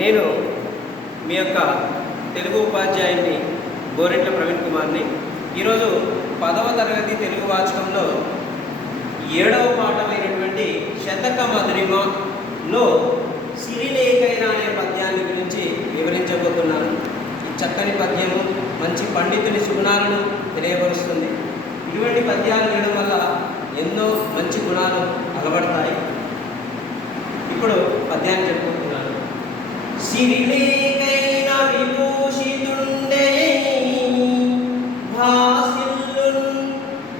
నేను మీ యొక్క తెలుగు ఉపాధ్యాయుని గోరెంట్ల ప్రవీణ్ కుమార్ని. ఈరోజు 10వ తరగతి తెలుగు వాచకంలో 7వ పాఠమైనటువంటి శతక మధురిమలో సిరిలేఖైన అనే పద్యాన్ని గురించి వివరించబోతున్నాను. ఈ చక్కని పద్యము మంచి పండితుని సుగుణాలను తెలియపరుస్తుంది. ఇటువంటి పద్యాలు వినడం వల్ల ఎన్నో మంచి గుణాలు అలవడతాయి. ఇప్పుడు పద్యాన్ని చెప్పుకుంటున్నాను. సిరిలేఖైన విభూషితుండే భాసిల్లున్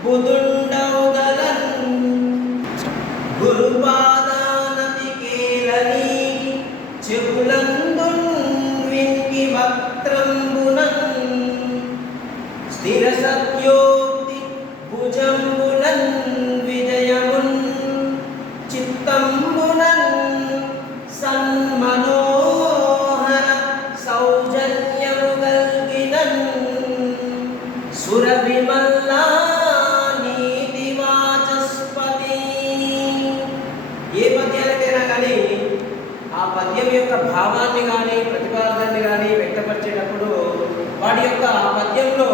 బుదుండౌదలన్ గురుపాదానతి కేలని చెవులందున్ వింకి వక్త్రంబునన్ స్థిర సత్యోక్తి భుజంబునన్ విజయమున్ చిత్తంబునన్ సన్మనోహర సౌజన్యము గల్గినన్ సురవిమల్లా నీతి వాచస్పతి. ఏ పద్యానికైనా కానీ ఆ పద్యం యొక్క భావాన్ని కానీ ప్రతిపాదనని కానీ వ్యక్తపరిచేటప్పుడు వాడి యొక్క పద్యంలో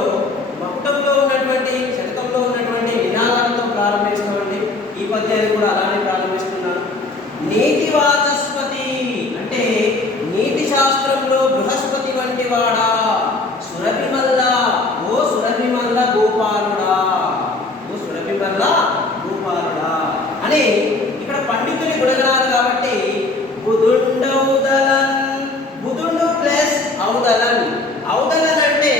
మొత్తంలో ఉన్నటువంటి శతకంలో ఉన్నటువంటి నినాదాలతో ప్రారంభిస్తామండి. ఈ పద్యాన్ని కూడా అలానే ప్రారంభిస్తున్నాను. నీతి వాచస్పతి అంటే నీతి శాస్త్రంలో బృహస్పతి వంటి వాడా, సురభిమల్ల ఓ సురభిమల్ల గోపాలుడా, ఓ సురభిమల్ల గోపాలుడా అని ఇక్కడ పండితుని గుణగణాలు కాబట్టి బుదుండౌదలన్, బుదుండు ప్లస్ ఔదలన్. ఔదలన్ అంటే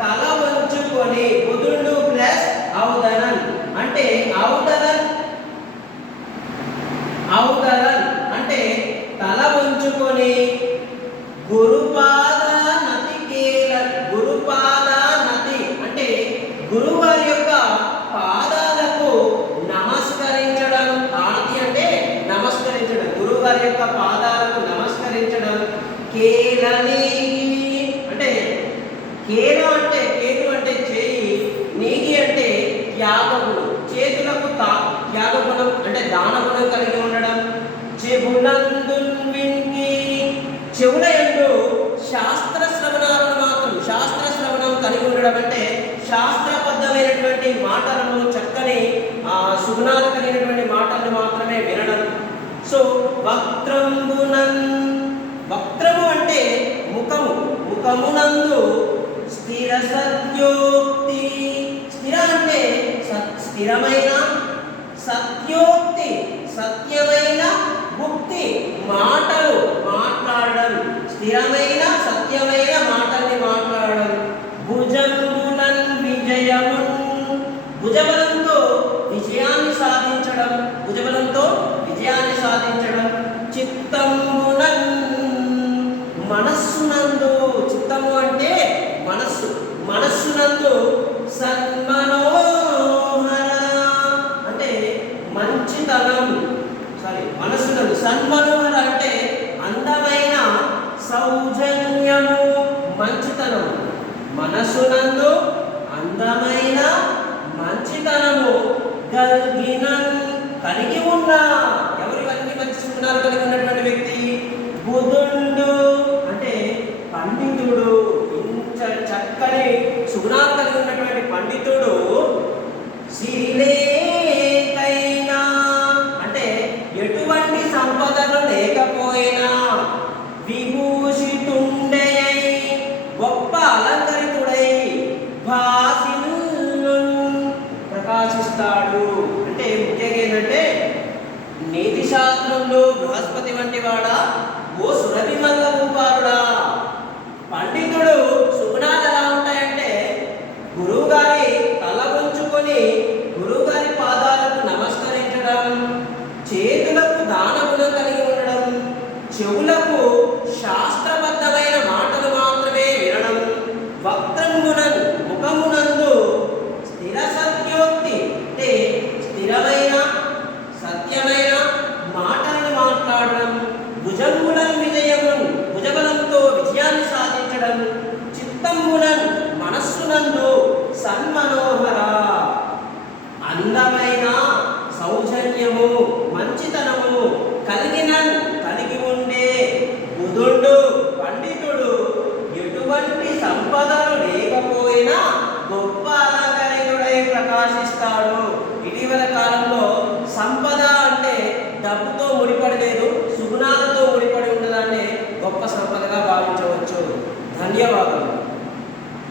తల వంచుకొని, బుదుండు ప్లస్ ఔదలన్ అంటే ఔదలన్, ఔదలన్ అంటే తల వంచుకొని గురుపాద నతి కేల, గురుపాద నతి అంటే గురువారి యొక్క పాదాలకు నమస్కరించడం. ఆనతి అంటే నమస్కరించడం, గురువారి యొక్క పాదాలకు నమస్కరించడం. కేలని అంటే కేల అంటే కేతు అంటే చేయి, నీగి అంటే త్యాగగుణం, చేతులకు త్యాగగుణం అంటే దానగుణం కలిగి ఉండడం. చెవులందున్ వింకి, చెవుల యందు శాస్త్ర శ్రవణాలను మాత్రం, శాస్త్ర శ్రవణం కలిగి ఉండడం అంటే శాస్త్రబద్ధమైనటువంటి మాటలను, చక్కని సుగుణాలు కలిగినటువంటి మాటలను మాత్రమే వినడం. సో వక్త్రంబునన్, వక్త్రము అంటే ముఖము, ముఖమునందు స్థిర సత్యోక్తి, స్థిర అంటే స్థిరమైన, సత్యోక్తి సత్యమైన, ముక్తి మాటలు మాట్లాడడం, స్థిరమైన సత్యమైన మాటల్ని మాట్లాడడం. భుజంబులన్ విజయమున్, భుజబలంతో విజయాన్ని సాధించడం, భుజబలంతో విజయాన్ని సాధించడం. చిత్తంబునన్ మనస్సునందు, చిత్తము అంటే మనస్సు, మనస్సునందు సన్మనోహర అంటే మంచితనం, మనస్సునందు సన్మనోహర అంటే అందమైన, సౌజన్యము మంచితనం, మనస్సునందు అందమైన మంచితనము గల్గినన్ కలిగి ఉన్న, ఎవరివన్నీ మంచి సుగుణాలు కలిగి ఉన్నటువంటి వ్యక్తి బుధుండు అంటే పండితుడు. ఇంత చక్కని సుగుణాలు కలిగి ఉన్నటువంటి పండితుడు. సిరిలేఖైనా అంటే ఎటువంటి సంపదలు లేకపోయినా, విభూషితుండై గొప్ప అలంకరితుడై, భాసిల్లున్ ప్రకాశిస్తాడు. అంటే ముఖ్యంగా ఏంటంటే నీతి శాస్త్రంలో బృహస్పతి వంటి వాడా, ఓ సురభిమల్ల గోపాలుడా. పండితుడు సుగుణాలు ఎలా ఉంటాయంటే గురువు గారి తల ఉంచుకొని గురువు గారి పాదాలకు నమస్కరించడం, చేతులకు దానగుణం కలిగి ఉండడం, చెవులకు శాస్త్రబద్ధమైన మాటలు మాత్రమే వినడం. వక్త్రంబునన్ ముఖమునందు స్థిర సత్యోక్తి అంటే స్థిరమైన సత్యమైన మాటలను మాట్లాడడం. భుజంబులన్ విజయమున్ భుజబలంతో విజయాన్ని సాధించడం. చిత్తంబునన్ మనస్సునందు సన్మనోహర అందమైన సౌజన్యము మంచితనము కలిగి ఉండే బుధుండు ప్రకాశిస్తాడు.